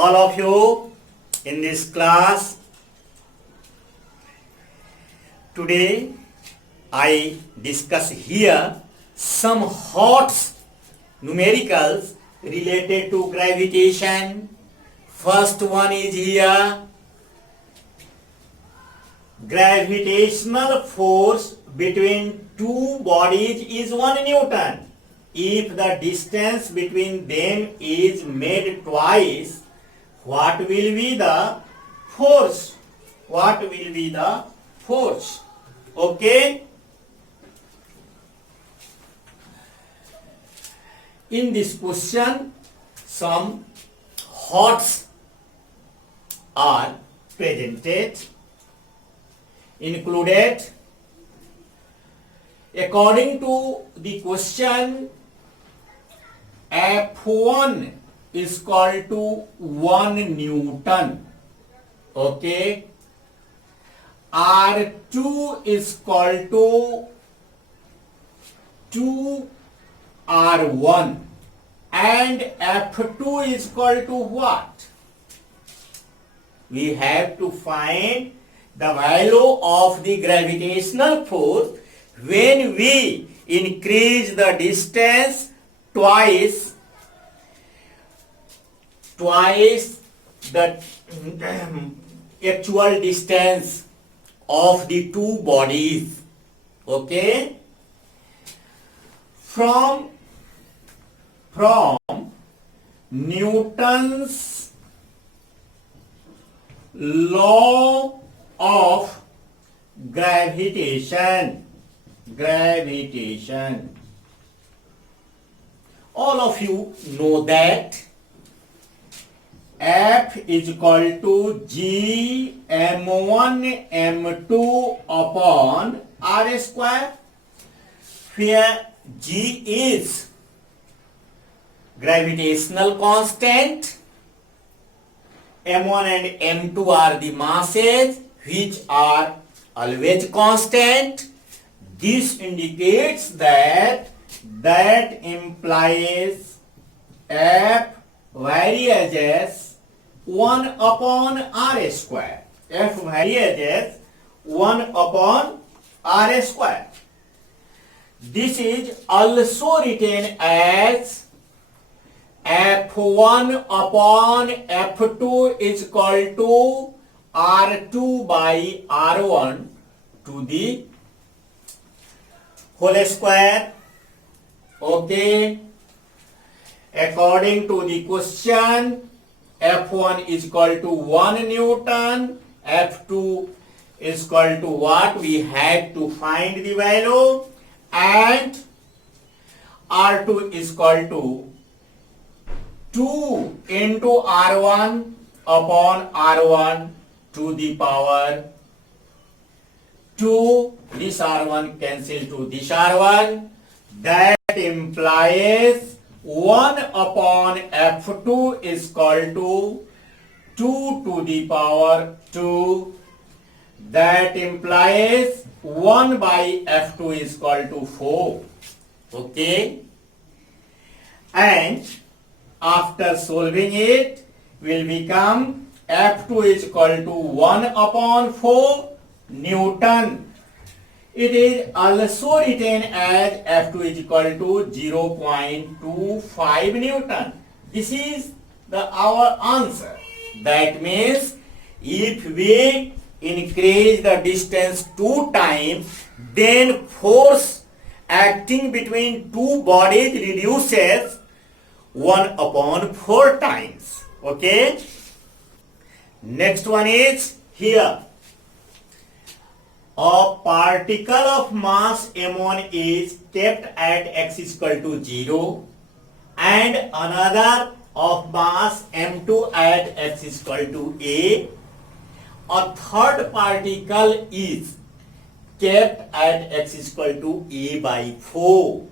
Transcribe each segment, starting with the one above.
all of you in this class. Today I discuss here some HOTS numericals related to gravitation. First one is here, gravitational force between two bodies is 1 Newton. If the distance between them is made twice, what will be the force? What will be the force? Okay? In this question, some HOTS are presented, included. According to the question, F1 is equal to 1 Newton. Okay. R2 is equal to 2 R1 and F2 is equal to what? We have to find the value of the gravitational force when we increase the distance twice the actual distance of the two bodies. Okay? From Newton's law of gravitation, all of you know that F is equal to G m1 m2 upon r square, where G is gravitational constant, m1 and m2 are the masses which are always constant. This indicates that implies F varies as 1 upon r square. F varies as 1 upon r square. This is also written as F1 upon F2 is equal to R2 by R1 to the whole square. Okay. According to the question, F1 is equal to 1 Newton, F2 is equal to what? We have to find the value, and R2 is equal to 2 into R1 upon R1 to the power 2. This R1 cancel to this R1. That implies 1 upon F2 is equal to 2 to the power 2. That implies 1 by F2 is equal to 4. Okay. And after solving it, will become F2 is equal to 1 upon 4 Newton. It is also written as F2 is equal to 0.25 Newton. This is our answer. That means if we increase the distance 2 times, then force acting between two bodies reduces 1 upon 4 times. Okay. Next one is here. A particle of mass m1 is kept at x is equal to 0 and another of mass m2 at x is equal to a. A third particle is kept at x is equal to a by 4.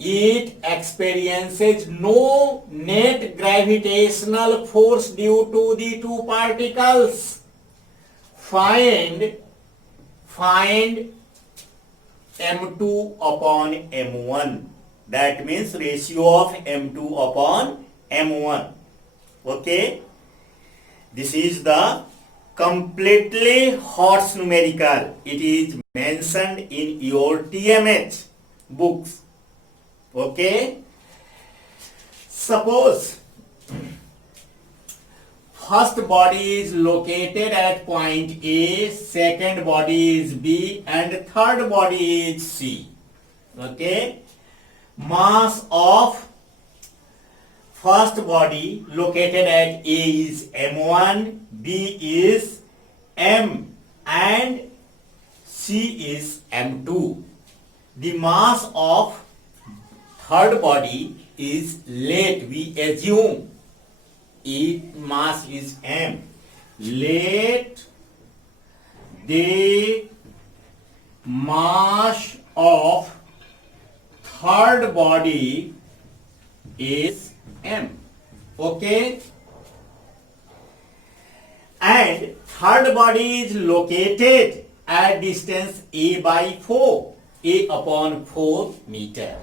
It experiences no net gravitational force due to the two particles. Find m2 upon m1. That means ratio of m2 upon m1. Okay, this is the completely HOTS numerical. It is mentioned in your TMH books. Okay, suppose first body is located at point A, second body is B, and third body is C. Okay, mass of first body located at A is M1, B is M, and C is M2. The mass of third body is, let we assume its mass is M. Let the mass of third body is M. Okay, and third body is located at distance A by 4, A upon 4 meter.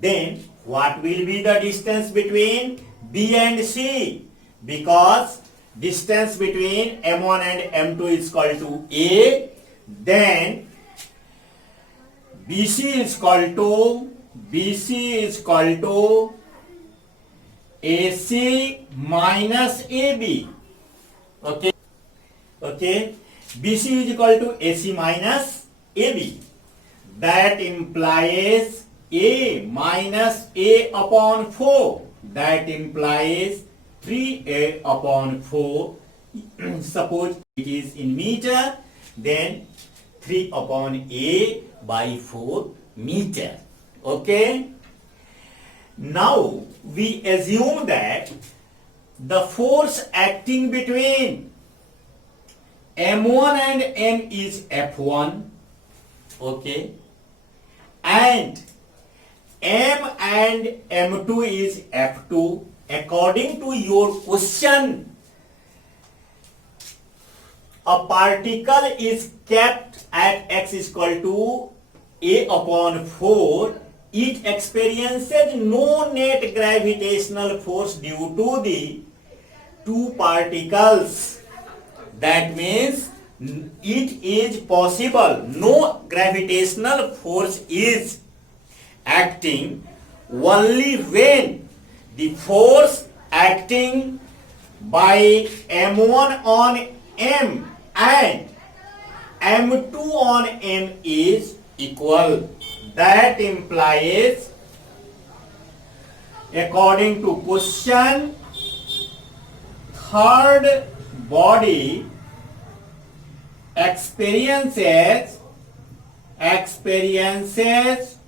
Then what will be the distance between B and C? Because distance between M1 and M2 is equal to A, then BC is equal to AC minus AB. Okay, BC is equal to AC minus AB. That implies A minus A upon 4. That implies 3A upon 4. Suppose it is in meter, then 3 upon A by 4 meter. Okay. Now we assume that the force acting between M1 and M is F1. Okay. And M and M2 is F2. According to your question, a particle is kept at x is equal to A upon 4. It experiences no net gravitational force due to the two particles. That means it is possible, no gravitational force is acting only when the force acting by M1 on M and M2 on M is equal. That implies, according to question, third body experiences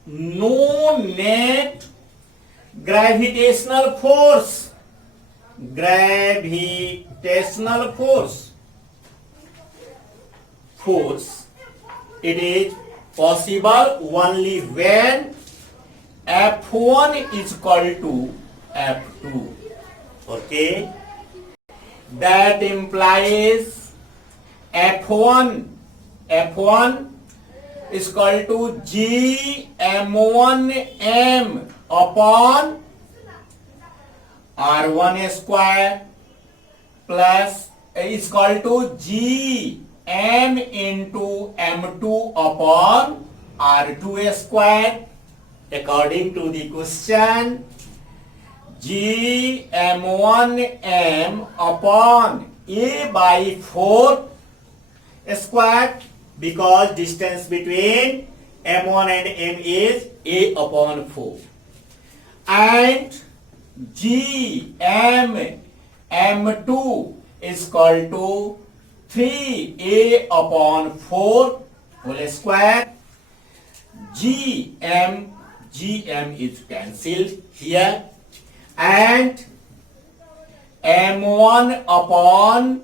no net gravitational force. It is possible only when F1 is equal to F2. Okay, that implies F1 is equal to G M1M upon R1 square plus is equal to G M into M2 upon R2 square. According to the question, G M1M upon A by 4 square, because distance between M1 and M is A upon 4, and G M M2 is equal to 3A upon 4 whole square. GM is cancelled here, and M1 upon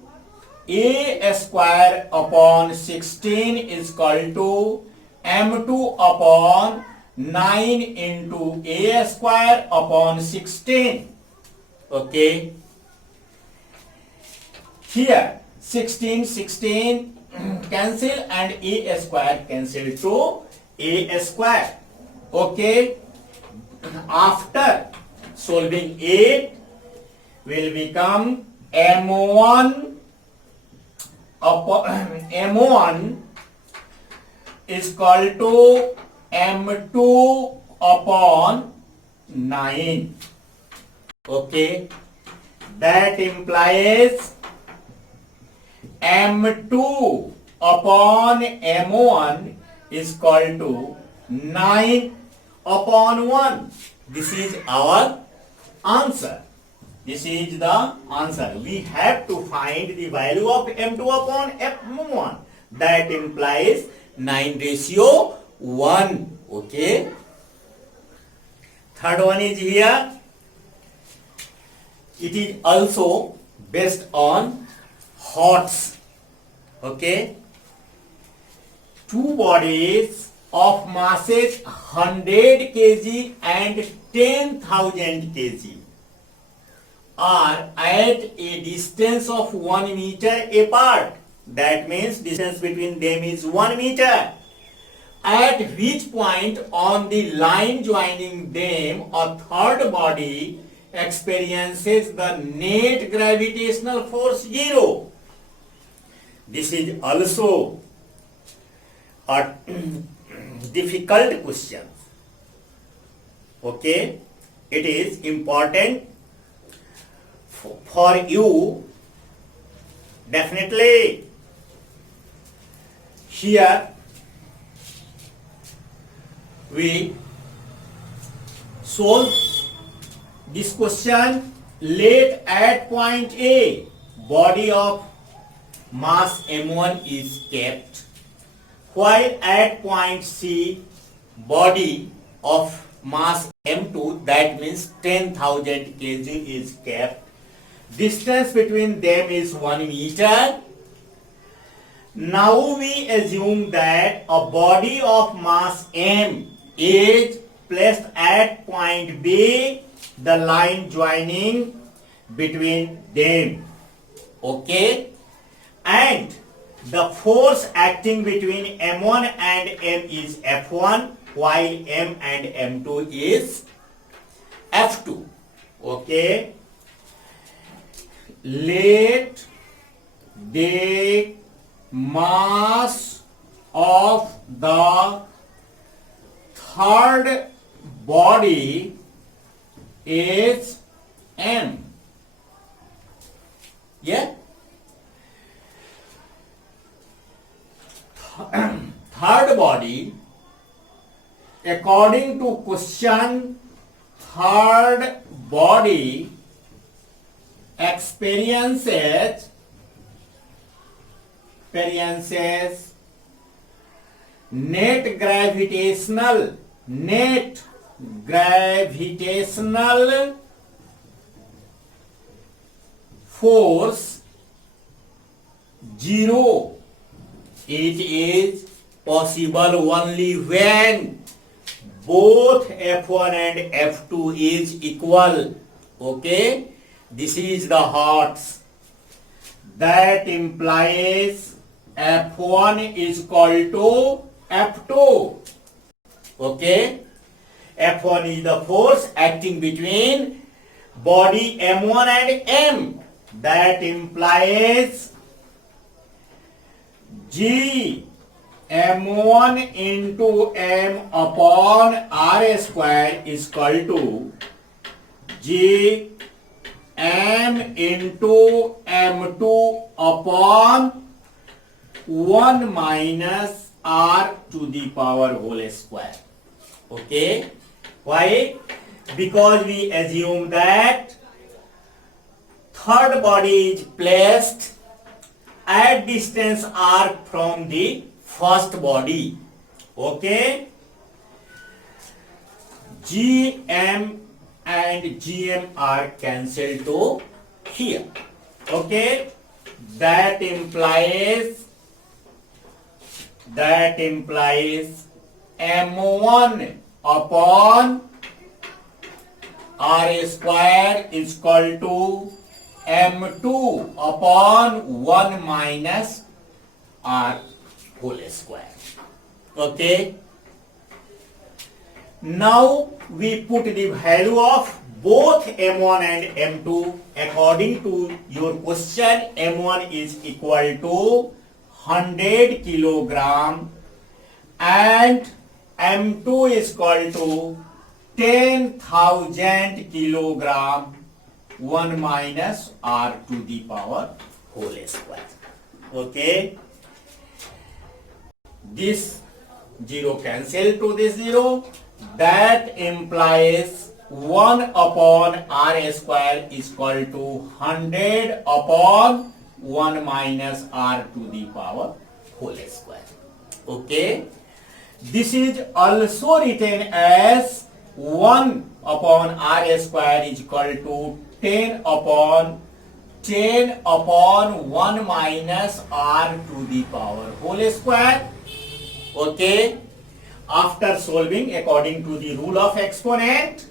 A square upon 16 is equal to M2 upon 9 into A square upon 16. Okay. Here 16 cancel and A square cancel to A square. Okay. After solving 8, will become M1 upon M1 is equal to M2 upon 9. Okay, that implies M2 upon M1 is equal to 9 upon 1. This is our answer. This is the answer. We have to find the value of M2 upon M1. That implies 9:1. Okay. Third one is here. It is also based on HOTS. Okay. Two bodies of masses 100 kg and 10,000 kg are at a distance of 1 meter apart. That means distance between them is 1 meter. At which point on the line joining them, a third body experiences the net gravitational force 0. This is also a difficult question. Okay, it is important for you. Definitely here we solve this question. Let at point A body of mass M1 is kept, while at point C body of mass M2, that means 10,000 kg is kept. Distance between them is 1 meter. Now we assume that a body of mass M is placed at point B, the line joining between them. Okay, and the force acting between M1 and M is F1, while M and M2 is F2. Okay, let the mass of the third body is M. Yeah? Third body, according to question, third body experiences net gravitational force 0. It is possible only when both F1 and F2 is equal. Okay, this is the HOTS. That implies F1 is equal to F2. Okay, F1 is the force acting between body M1 and M. That implies G M1 into M upon R square is equal to G M into M2 upon 1 minus R to the power whole square. Okay, why? Because we assume that third body is placed at distance R from the first body. Okay, GM and GM are cancelled to here. Okay, that implies M1 upon R square is equal to M2 upon 1 minus R whole square. Okay, now we put the value of both M1 and M2, according to your question, M1 is equal to 100 kilogram and M2 is equal to 10,000 kilogram 1 minus r to the power whole square. Okay. This 0 cancel to this 0. That implies 1 upon r square is equal to 100 upon 1 minus r to the power whole square. Okay. This is also written as 1 upon r square is equal to 10 upon 1 minus r to the power whole square. Okay. After solving according to the rule of exponent,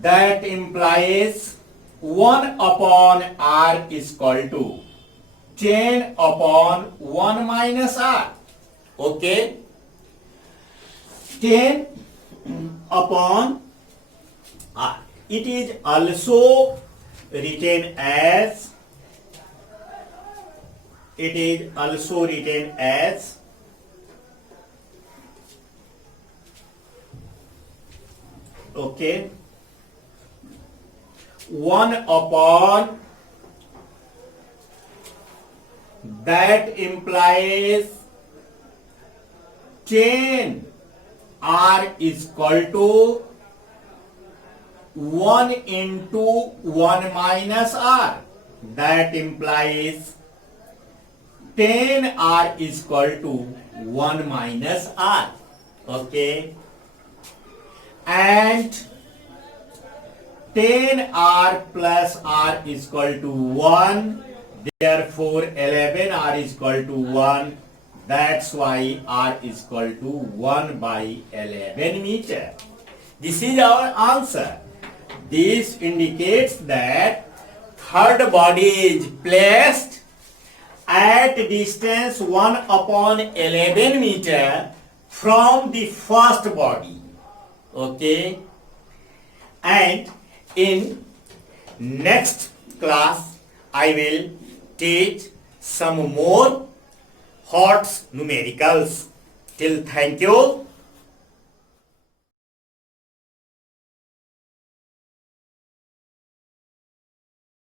that implies 1 upon r is equal to 10 upon 1 minus r. Okay. 10 upon r. It is also written as okay, 1 upon, that implies 10 r is equal to 1 into 1 minus r. That implies 10 r is equal to 1 minus r. Okay. And 10 r plus r is equal to 1. Therefore 11 r is equal to 1. That's why r is equal to 1 by 11 meter. This is our answer. This indicates that third body is placed at distance 1 upon 11 meter from the first body. Okay. And in next class I will teach some more HOTS numericals. Till thank you.